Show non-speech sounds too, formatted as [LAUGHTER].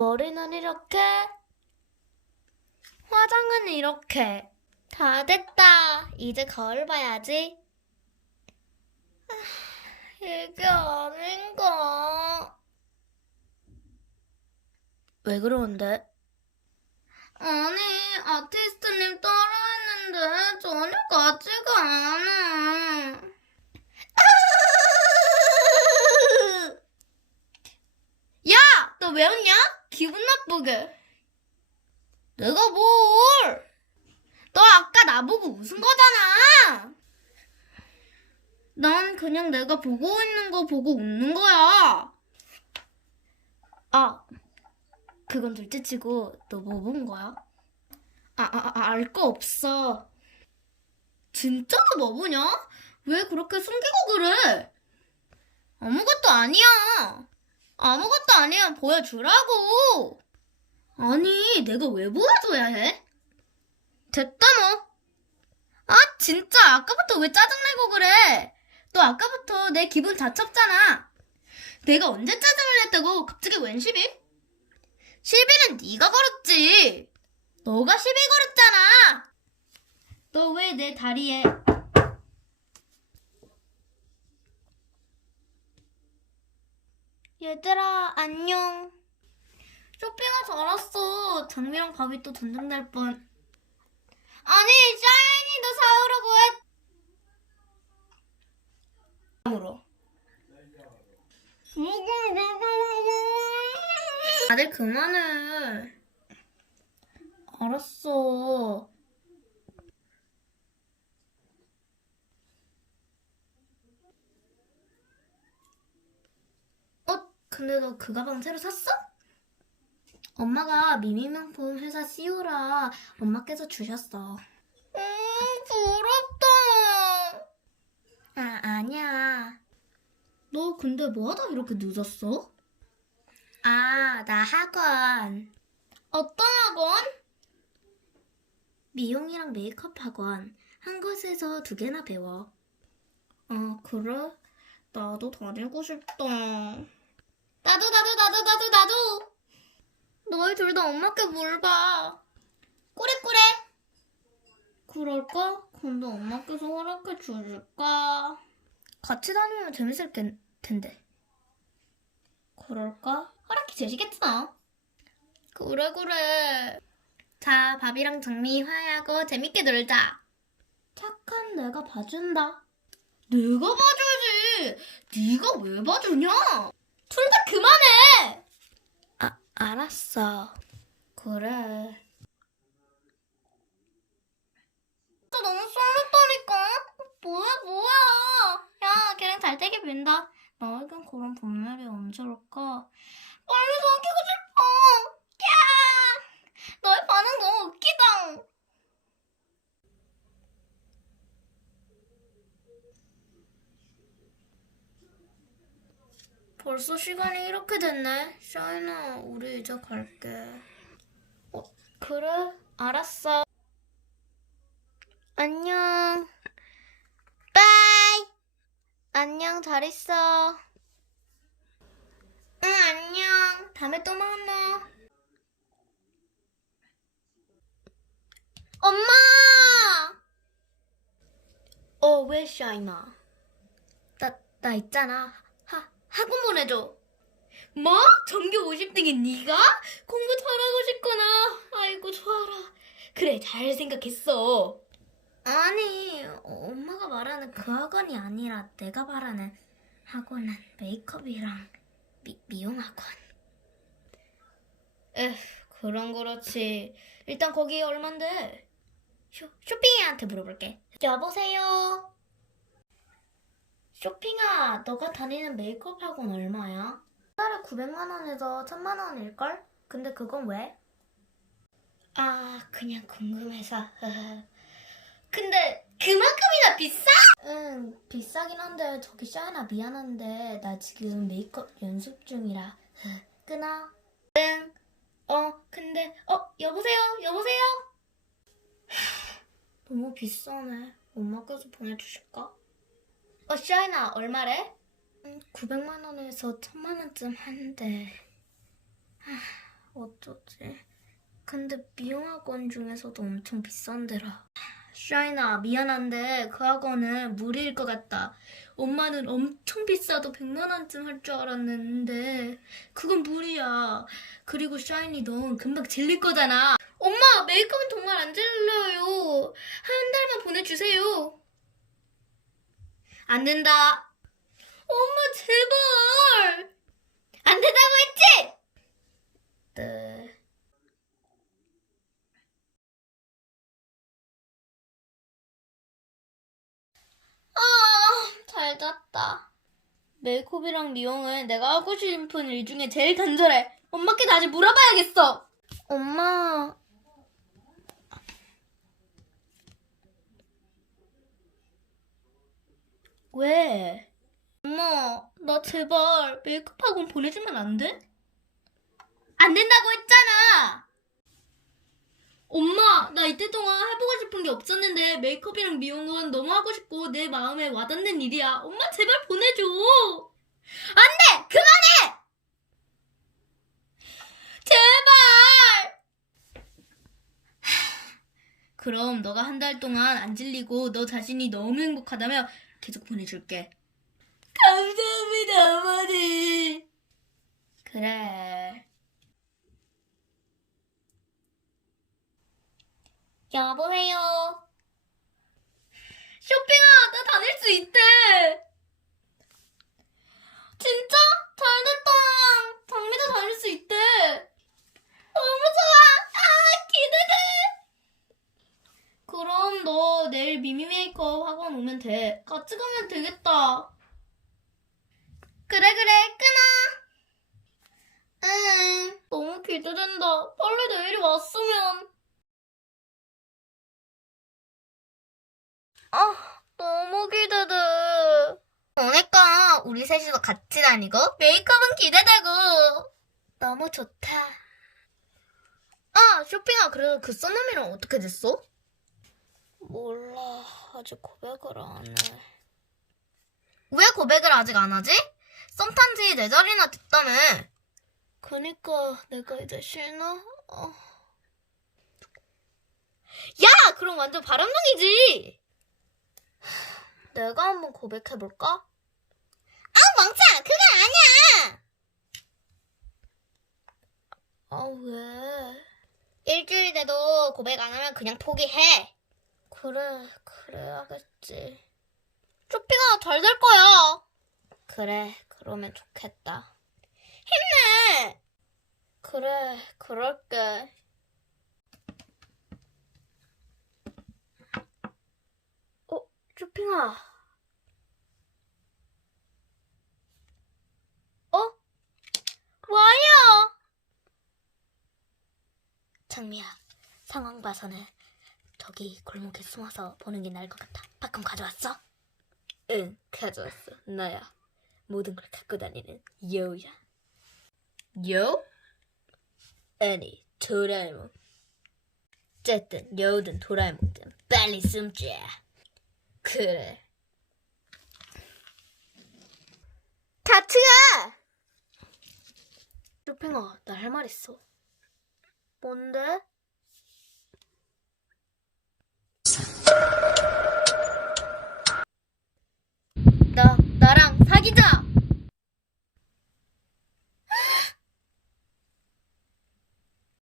머리는 이렇게, 화장은 이렇게. 다 됐다. 이제 거울 봐야지. 아, 이게 아닌가. 왜 그러는데? 아니, 아티스트님 따라했는데 전혀 같지가 않아. 야! 너 왜 웃냐? 기분 나쁘게. 내가 뭘? 너 아까 나보고 웃은 거잖아. 난 그냥 내가 보고 있는 거 보고 웃는 거야. 아, 그건 둘째치고 너 뭐 본 거야? 아, 아, 아, 알 거 없어. 진짜 너 뭐 보냐? 왜 그렇게 숨기고 그래? 아무것도 아니야. 아무것도 아니야. 보여주라고. 아니, 내가 왜 보여줘야 해? 됐다 너. 아, 진짜 아까부터 왜 짜증내고 그래? 너 아까부터 내 기분 다 쳤잖아. 내가 언제 짜증을 냈다고 갑자기 웬 시비? 시비는 네가 걸었지. 너가 시비 걸었잖아. 너 왜 내 다리에 얘들아 안녕. 잘 왔어. 장미랑 밥이 또 전쟁 날 뻔. 아니 샤이니도 사오라고 했. 으로 다들 그만해. 알았어. 어? 근데 너 그 가방 새로 샀어? 엄마가 미미명품 회사 CEO라 엄마께서 주셨어. 음, 부럽다. 아, 아니야. 너 근데 뭐 하다 이렇게 늦었어? 아, 나 학원. 어떤 학원? 미용이랑 메이크업 학원. 한 곳에서 두 개나 배워. 아, 그래? 나도 다니고 싶다. 나도, 나도, 나도, 나도, 나도! 너희 둘 다 엄마께 물 봐. 꾸레꾸레! 그럴까? 근데 엄마께서 허락해 줄까? 같이 다니면 재밌을 텐- 텐데. 그럴까? 허락해 주시겠어. 그래, 그래. 자, 밥이랑 장미 화해하고 재밌게 놀자. 착한 내가 봐준다. 내가 봐줘야지. 네가 왜 봐주냐? 둘 다 그만해. 아, 알았어. 그래. 진짜 너무 쏠렸다니까. 뭐야, 뭐야. 야, 걔랑 잘 되게 빈다. 너에겐 그런 분말이 언제 올까? 빨리 사귀고 싶어. 야! 너의 반응 너무 웃기다. 벌써 시간이 이렇게 됐네. 샤이나, 우리 이제 갈게. 어, 그래? 알았어. 안녕. 빠이. 안녕, 잘 있어. 응, 안녕. 다음에 또 만나. 엄마! 어, 왜 샤이나? 나, 나 있잖아. 하, 학원 보내줘. 뭐? 전교 50등인 네가? 공부 잘하고 싶구나. 아이고, 좋아라. 그래, 잘 생각했어. 아니, 엄마가 말하는 그 학원이 아니라 내가 말하는 학원은 메이크업이랑 미, 미용 학원. 에휴, 그런 그렇지. 일단 거기 얼만데? 쇼, 쇼핑이한테 물어볼게. 여보세요? 쇼핑아, 너가 다니는 메이크업 학원 얼마야? 달에 900만 원에서 1000만 원일걸? 근데 그건 왜? 아, 그냥 궁금해서. [LAUGHS] 근데 그만큼이나 비싸? 응, 비싸긴 한데 저기 샤이나 미안한데 나 지금 메이크업 연습 중이라 [LAUGHS] 끊어. 응. 어, 근데 어, 여보세요? 여보세요? [SIGHS] 너무 비싸네. 엄마께서 보내주실까? 어, 샤이나 얼마래? 900만 원에서 1000만 원쯤 한대. 하, 어쩌지? 근데 미용학원 중에서도 엄청 비싼 데라. 샤이나, 미안한데 그 학원은 무리일 것 같다. 엄마는 엄청 비싸도 100만 원쯤 할 줄 알았는데 그건 무리야. 그리고 샤이니 넌 금방 질릴 거잖아. 엄마, 메이크업은 정말 안 질려요. 한 달만 보내주세요. 안 된다. 엄마, 제발. 안 된다고 했지? 네. 아, 잘 잤다. 메이크업이랑 미용은 내가 하고 싶은 일 중에 제일 간절해. 엄마께 다시 물어봐야겠어. 엄마. 왜? 엄마, 나 제발 메이크업 학원 보내주면 안 돼? 안 된다고 했잖아! 엄마, 나 이때 동안 해보고 싶은 게 없었는데 메이크업이랑 미용은 너무 하고 싶고 내 마음에 와닿는 일이야. 엄마 제발 보내줘. 안 돼! 그만해! 제발! [SIGHS] 그럼 너가 한 달 동안 안 질리고 너 자신이 너무 행복하다면 계속 보내줄게. 감사합니다, 어머니. 그래. 여보세요. 쇼핑아, 나 다닐 수 있대. 진짜? 잘 됐다. 장미도 다닐 수 있대. 너무 좋아. 아, 기대돼. 그럼 너 내일 미미 메이크업 학원 오면 돼. 같이 가면 되겠다. 그래, 그래. 끊어. 응. 너무 기대된다. 빨리 내일이 왔으면. 아, 너무 기대돼. 그러니까 우리 셋이서 같이 다니고 메이크업은 기대되고 너무 좋다. 아, 쇼핑아 그래도 그 썬남이랑 어떻게 됐어? 몰라. 아직 고백을 안 해. 왜 고백을 아직 안 하지? 썸탄 지네 달이나 됐다며. 그니까 내가 이제 싫나? 어. 야! 그럼 완전 바람둥이지! 내가 한번 고백해볼까? 아, 멍청아! 그건 아니야! 아, 왜? 일주일 돼도 고백 안 하면 그냥 포기해. 그래, 그래야겠지. 쇼핑아, 잘될 거야. 그래, 그러면 좋겠다. 힘내! 그래, 그럴게. 어, 쇼핑아. 어? 와요! 장미야, 상황 봐서는 저기 골목에 숨어서 보는 게 나을 것 같아. 팝콘 가져왔어? 응, 가져왔어. 나야. 모든 걸 갖고 다니는 여우야. 여우? 아니, 도라에몽. 어쨌든 여우든 도라에몽든 빨리 숨자. 그래. 가! 쇼핑아, 나 할 말 있어. 뭔데? 사기자.